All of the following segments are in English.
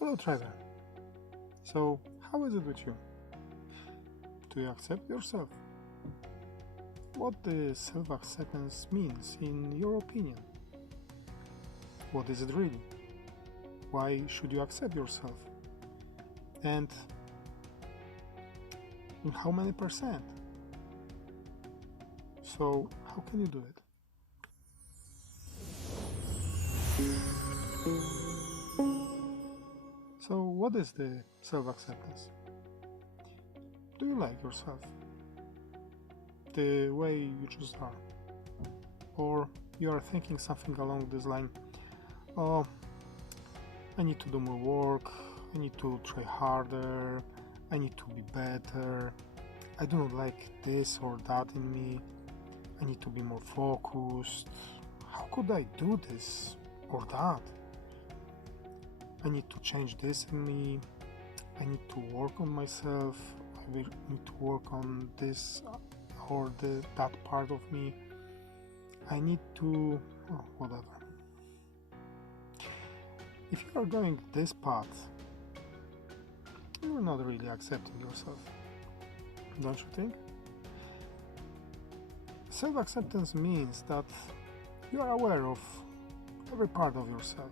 Hello, Trevor. So, how is it with you? Do you accept yourself? What does self acceptance means in your opinion? What is it really? Why should you accept yourself? And in how many percent? So, how can you do it? So, what is the self acceptance? Do you like yourself? The way you just are? Or you are thinking something along this line, oh, I need to do more work, I need to try harder, I need to be better, I do not like this or that in me, I need to be more focused, how could I do this or that? I need to change this in me, I need to work on myself, I will need to work on this or that part of me, I need to, whatever. If you are going this path, you are not really accepting yourself, don't you think? Self-acceptance means that you are aware of every part of yourself,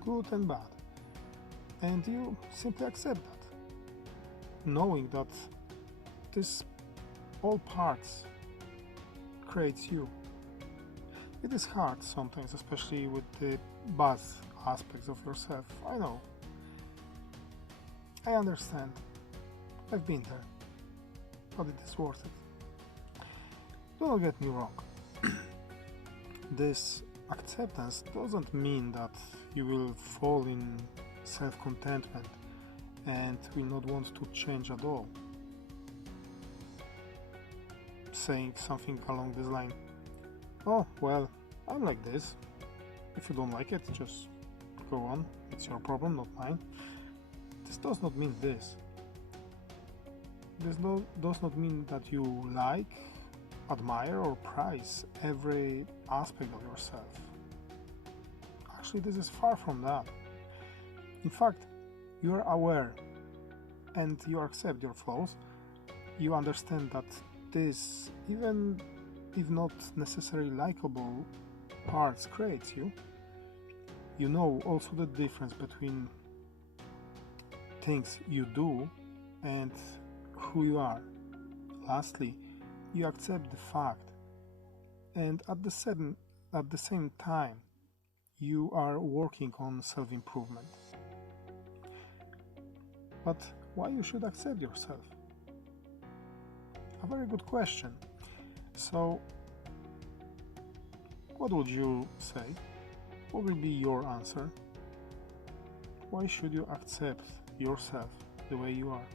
good and bad, and you simply accept that, knowing that this all parts creates you. It is hard sometimes, especially with the bad aspects of yourself. I know. I understand. I've been there. But it is worth it. Do not get me wrong. This acceptance doesn't mean that you will fall in self-contentment and will not want to change at all. Saying something along this line, oh, well, I'm like this. If you don't like it, just go on. It's your problem, not mine. This does not mean this. This does not mean that you like, admire, or prize every aspect of yourself. Actually, this is far from that. In fact, you are aware and you accept your flaws. You understand that this, even if not necessarily likable parts, creates you. You know also the difference between things you do and who you are. Lastly, you accept the fact, and at the same time, you are working on self-improvement. But why you should accept yourself? A very good question. So, what would you say? What will be your answer? Why should you accept yourself the way you are?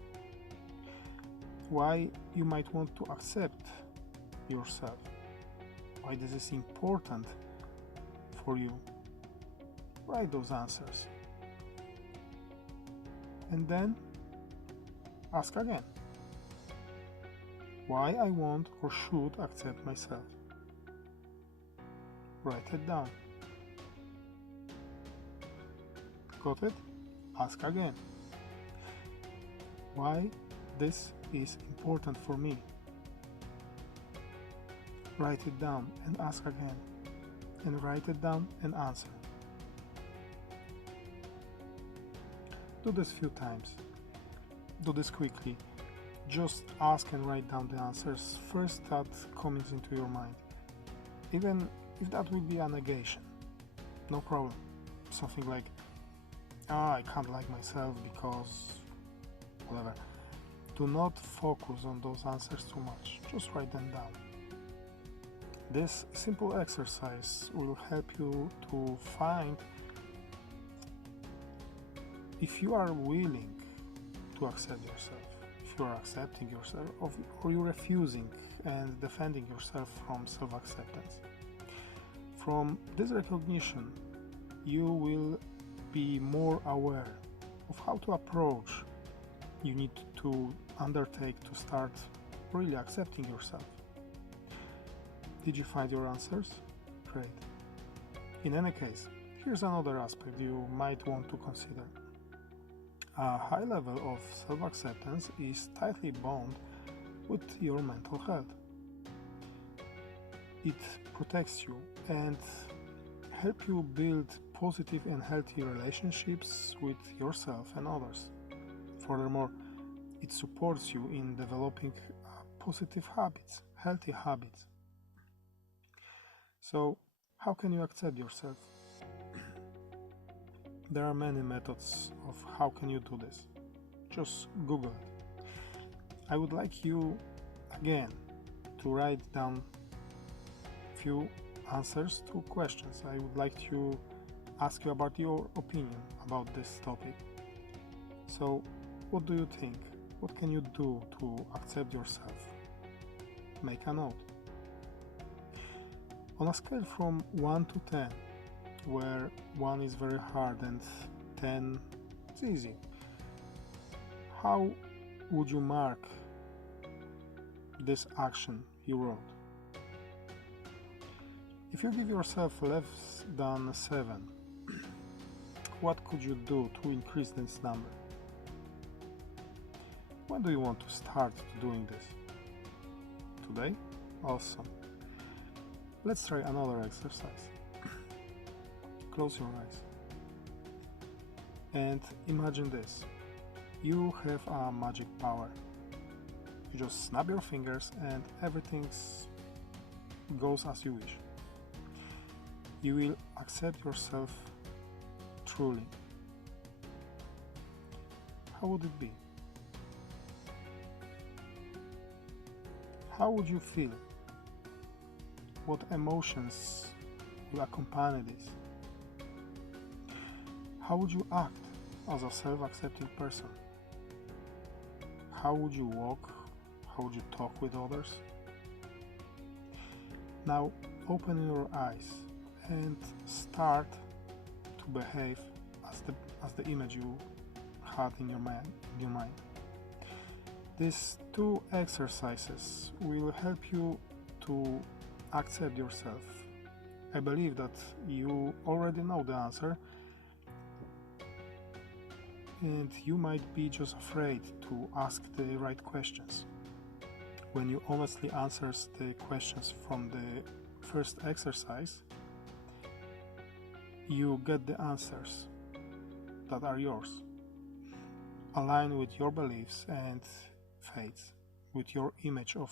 Why you might want to accept yourself? Why this is important for you? Write those answers. And then ask again. Why I want or should accept myself? Write it down. Got it? Ask again. Why this is important for me? Write it down and ask again. And write it down and answer. Do this few times. Do this quickly. Just ask and write down the answers first that comes into your mind. Even if that will be a negation, no problem. Something like, I can't like myself because whatever. Do not focus on those answers too much. Just write them down. This simple exercise will help you to find if you are willing to accept yourself, if you are accepting yourself, or you're refusing and defending yourself from self-acceptance. From this recognition, you will be more aware of how to approach you need to undertake to start really accepting yourself. Did you find your answers? Great. In any case, here's another aspect you might want to consider. A high level of self-acceptance is tightly bound with your mental health. It protects you and helps you build positive and healthy relationships with yourself and others. Furthermore, it supports you in developing positive habits, healthy habits. So, how can you accept yourself? There are many methods of how can you do this. Just Google it. I would like you again to write down few answers to questions. I would like to ask you about your opinion about this topic. So, what do you think? What can you do to accept yourself? Make a note. On a scale from 1 to 10, where 1 is very hard and 10 is easy, how would you mark this action you wrote? If you give yourself less than a 7, what could you do to increase this number? When do you want to start doing this? Today? Awesome. Let's try another exercise. Close your eyes and imagine this. You have a magic power. You just snap your fingers and everything goes as you wish. You will accept yourself truly. How would it be? How would you feel? What emotions will accompany this? How would you act as a self-accepting person? How would you walk? How would you talk with others? Now open your eyes and start to behave as the image you had in your mind. These two exercises will help you to accept yourself. I believe that you already know the answer, and you might be just afraid to ask the right questions. When you honestly answer the questions from the first exercise, you get the answers that are yours, align with your beliefs and faiths, with your image of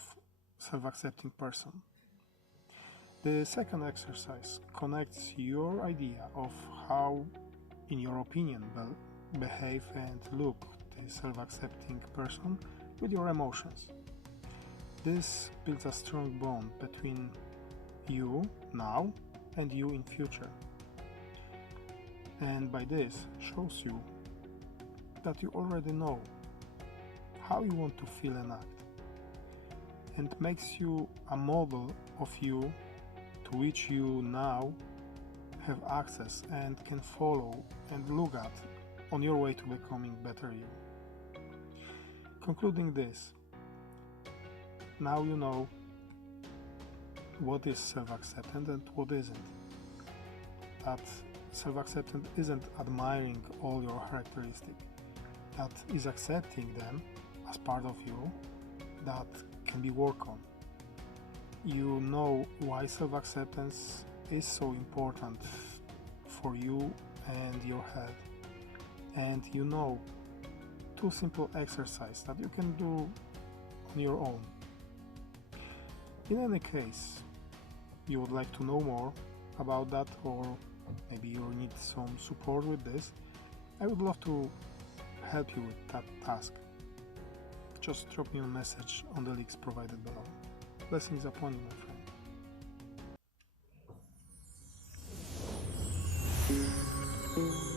self-accepting person. The second exercise connects your idea of how, in your opinion, behave and look the self-accepting person with your emotions. This builds a strong bond between you now and you in future. And by this shows you that you already know how you want to feel and act, and makes you a model of you to which you now have access and can follow and look at on your way to becoming better you. Concluding this, now you know what is self-acceptance and what isn't. That self-acceptance isn't admiring all your characteristics, that is accepting them as part of you that can be worked on. You know why self-acceptance is so important for you and your health, and you know two simple exercises that you can do on your own. In any case, you would like to know more about that, or maybe you need some support with this, I would love to help you with that task. Just drop me a message on the links provided below. Blessings upon you, my friend.